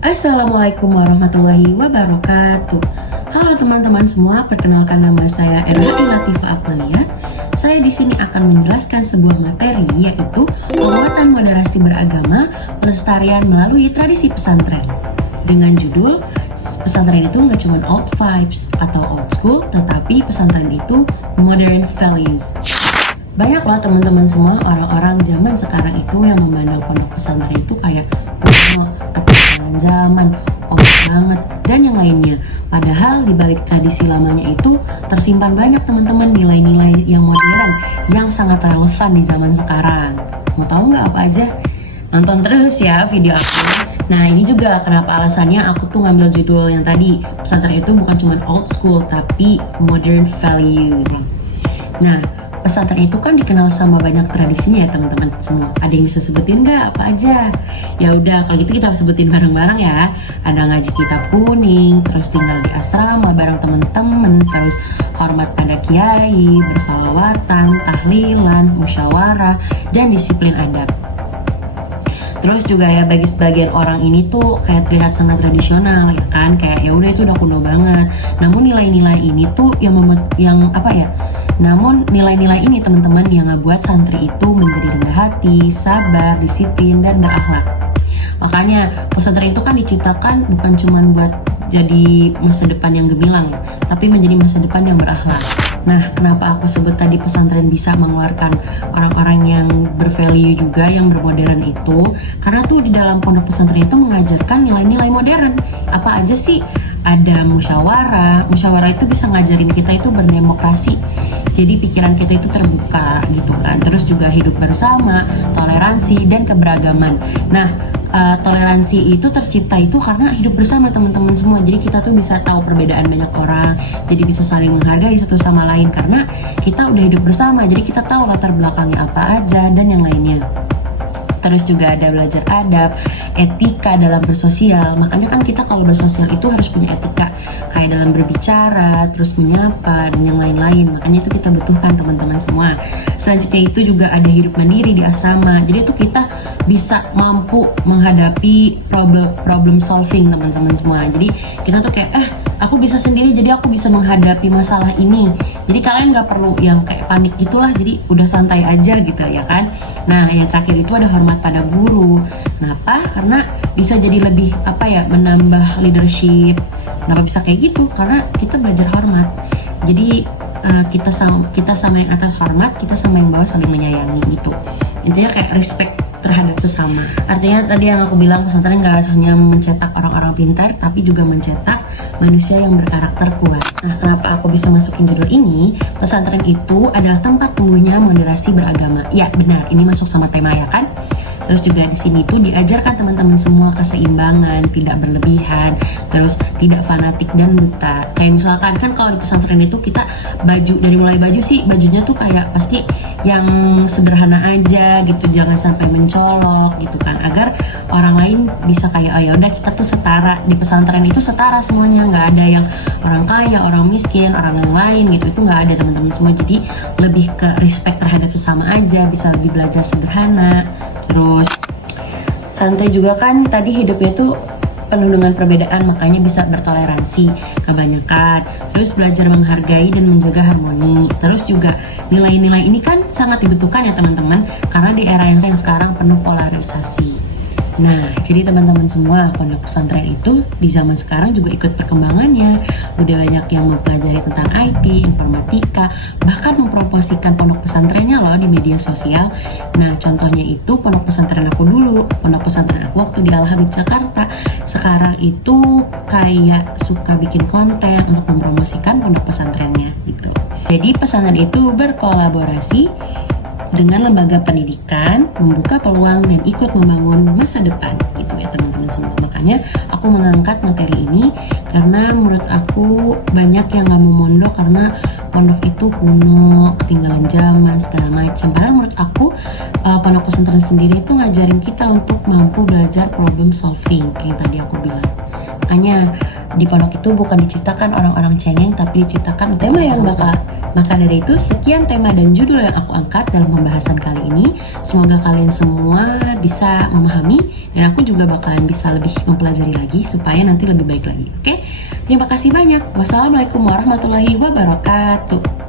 Assalamualaikum warahmatullahi wabarakatuh. Halo teman-teman semua, perkenalkan nama saya Erlati Latifah Akmalia. Saya di sini akan menjelaskan sebuah materi, yaitu penguatan moderasi beragama, pelestarian melalui tradisi pesantren. Dengan judul, pesantren itu nggak cuma old vibes atau old school, tetapi pesantren itu modern values. Banyak loh teman-teman semua, orang-orang zaman sekarang itu yang memandang pondok pesantren itu kayak kuno, ketinggalan zaman, old banget, dan yang lainnya. Padahal di balik tradisi lamanya itu tersimpan banyak teman-teman nilai-nilai yang modern yang sangat relevan di zaman sekarang. Mau tahu nggak apa aja? Nonton terus ya video aku. Nah, ini juga kenapa alasannya aku tuh ngambil judul yang tadi, pesantren itu bukan cuma old school tapi modern value. Nah, pesantren itu kan dikenal sama banyak tradisinya ya teman-teman semua. Ada yang bisa sebutin nggak apa aja? Ya udah, kalau gitu kita sebutin bareng-bareng ya. Ada ngaji kitab kuning, terus tinggal di asrama bareng teman-teman, terus hormat pada kiai, bersalawatan, tahlilan, musyawarah, dan disiplin adab. Terus juga ya bagi sebagian orang ini tuh kayak terlihat sangat tradisional ya kan, kayak ya udah itu udah kuno banget. Namun nilai-nilai ini tuh yang apa ya? Namun nilai-nilai ini teman-teman yang ngebuat santri itu menjadi rendah hati, sabar, disiplin dan berakhlak. Makanya pesantren itu kan diciptakan bukan cuma buat jadi masa depan yang gemilang, tapi menjadi masa depan yang berakhlak. Nah, kenapa aku sebut tadi pesantren bisa mengeluarkan orang-orang yang bervalue juga, yang bermodern itu? Karena tuh di dalam pondok pesantren itu mengajarkan nilai-nilai modern. Apa aja sih? Ada musyawarah. Musyawarah itu bisa ngajarin kita itu berdemokrasi. Jadi pikiran kita itu terbuka gitu kan. Terus juga hidup bersama, toleransi dan keberagaman. Nah, toleransi itu tercipta itu karena hidup bersama teman-teman semua. Jadi kita tuh bisa tahu perbedaan banyak orang. Jadi bisa saling menghargai satu sama lain karena kita udah hidup bersama. Jadi kita tahu latar belakangnya apa aja dan yang lainnya. Terus juga ada belajar adab, etika dalam bersosial. Makanya kan kita kalau bersosial itu harus punya etika, kayak dalam berbicara, terus menyapa, dan yang lain-lain. Makanya itu kita butuhkan teman-teman semua. Selanjutnya itu juga ada hidup mandiri di asrama. Jadi itu kita bisa mampu menghadapi problem solving teman-teman semua. Jadi kita tuh kayak, aku bisa sendiri, jadi aku bisa menghadapi masalah ini. Jadi kalian gak perlu yang kayak panik gitulah, jadi udah santai aja gitu ya kan. Nah, yang terakhir itu ada hormat pada guru. Kenapa? Karena bisa jadi lebih menambah leadership. Kenapa bisa kayak gitu? Karena kita belajar hormat. Jadi kita sama yang atas hormat, kita sama yang bawah saling menyayangi gitu. Intinya kayak respect terhadap sesama. Artinya tadi yang aku bilang, pesantren gak hanya mencetak orang-orang pintar, tapi juga mencetak manusia yang berkarakter kuat. Nah, kenapa aku bisa masukin judul ini? Pesantren itu adalah tempat tumbuhnya moderasi beragama. Ya benar, ini masuk sama tema ya kan? Terus juga di sini tuh diajarkan teman-teman semua keseimbangan, tidak berlebihan, terus tidak fanatik dan buta. Kayak misalkan kan kalau di pesantren itu kita baju, dari mulai baju sih, bajunya tuh kayak pasti yang sederhana aja gitu, jangan sampai mencolok gitu kan, agar orang lain bisa kayak oh ya udah kita tuh setara. Di pesantren itu setara semuanya, nggak ada yang orang kaya, orang miskin, orang yang lain gitu, itu nggak ada teman-teman semua. Jadi lebih ke respect terhadap sesama aja, bisa lebih belajar sederhana, terus santai juga kan. Tadi hidupnya tuh penuh dengan perbedaan, makanya bisa bertoleransi kebanyakan. Terus belajar menghargai dan menjaga harmoni. Terus juga nilai-nilai ini kan sangat dibutuhkan ya teman-teman, karena di era yang sekarang penuh polarisasi. Nah, jadi teman-teman semua, pondok pesantren itu di zaman sekarang juga ikut perkembangannya. Udah banyak yang mempelajari tentang IT, informatika, bahkan mempromosikan pondok pesantrennya loh di media sosial. Nah, contohnya itu pondok pesantren aku dulu, pondok pesantren aku waktu di Al-Habib Jakarta. Sekarang itu kayak suka bikin konten untuk mempromosikan pondok pesantrennya gitu. Jadi pesantren itu berkolaborasi dengan lembaga pendidikan, membuka peluang dan ikut membangun masa depan gitu ya teman-teman semua. Makanya aku mengangkat materi ini karena menurut aku banyak yang gak mau mondok karena pondok itu kuno, ketinggalan zaman, segala macam. Padahal menurut aku pondok pesantren sendiri itu ngajarin kita untuk mampu belajar problem solving kayak tadi aku bilang. Makanya di pondok itu bukan diciptakan orang-orang cengeng, tapi diciptakan tema yang bakal Maka dari itu, sekian tema dan judul yang aku angkat dalam pembahasan kali ini. Semoga kalian semua bisa memahami dan aku juga bakalan bisa lebih mempelajari lagi supaya nanti lebih baik lagi. Oke? Terima kasih banyak. Wassalamualaikum warahmatullahi wabarakatuh.